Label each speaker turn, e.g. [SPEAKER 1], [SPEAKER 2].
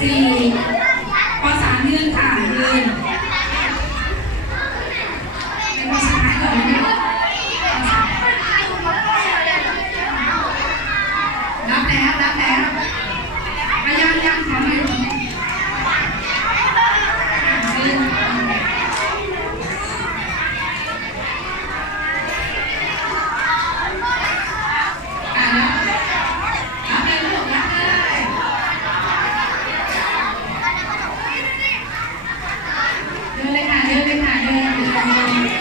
[SPEAKER 1] สี่ปสามยืนค่ะยืนเป็นปสุดท้ายก่อนนะคะรับแล้วรับแล้ว เลยค่ะเดินเลยค่ะเดิน